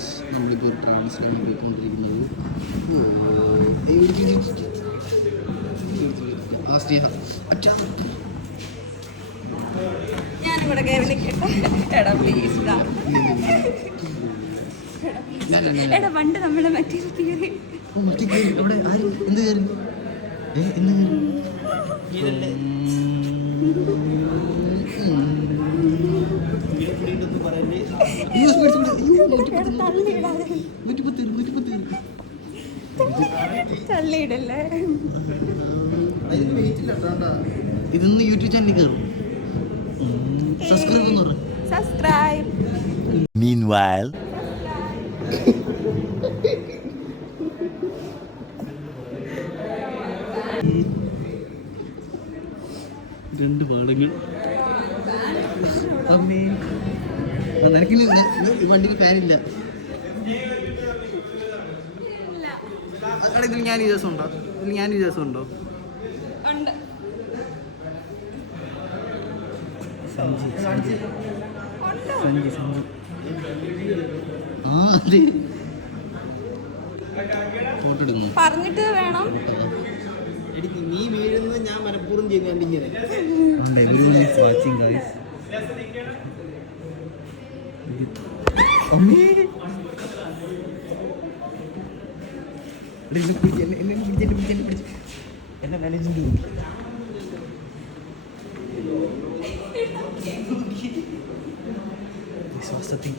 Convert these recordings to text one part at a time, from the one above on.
Guys നമ്മളിപ്പോൾ ഒരു ട്രാൻസിലാണ് പോയിക്കൊണ്ടിരിക്കുന്നത്. ഞാനിവിടെ പണ്ട് നമ്മളെ മറ്റേ തിയറി ഇവിടെ മറ്റേ ആര്? എന്ത് കയറി? ഏ എന്ത് കയറി? തള്ളിയിടല്ലേ? ഇതൊന്ന് യൂട്യൂബ് ചാനലിൽ കയറും സബ്സ്ക്രൈബ് എന്ന് പറഞ്ഞു സബ്സ്ക്രൈബ് Meanwhile. രണ്ട് പാടങ്ങൾ അമ്മേ. വണ്ടിക്ക് ഫാനില്ല ഇതിൽ ഞാൻ ഈ ദിവസം ഉണ്ടോ? ഇതിൽ ഞാൻ ഈ ദിവസം ഉണ്ടോ? പറഞ്ഞിട്ട് വേണം. നീ വീഴുന്നത് ഞാൻ മനഃപൂർവം ചെയ്യുന്നുണ്ട് ഇങ്ങനെ എന്നെ മാനേജിംഗ് ശ്വാസത്തിൽ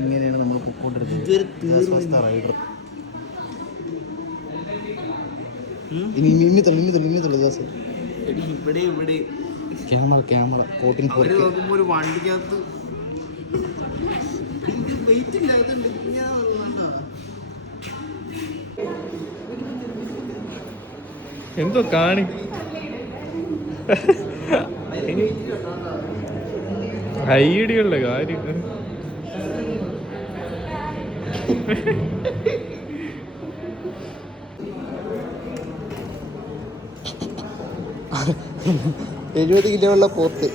ഇങ്ങനെയാണ് നമ്മൾ പൊക്കോണ്ടിരുന്നത്. റൈഡർ ഇനി ഇനി തള്ളി ഇനി തള്ളി ഇനി തള്ളി ദാസ്. ഇവിടെ ഇവിടെ. ക്യാമറ ക്യാമറ കോട്ടിംഗ് അവർ നോക്കുമ്പോ ഒരു വണ്ടിക്കകത്ത് വെയിറ്റ് ഇല്ലാത്തുണ്ട് ഞാൻ എന്തോ കാണി. ഐഡിയുള്ള കാര്യം. എഴുപത് കിലോ ഉള്ള പോത്ത്.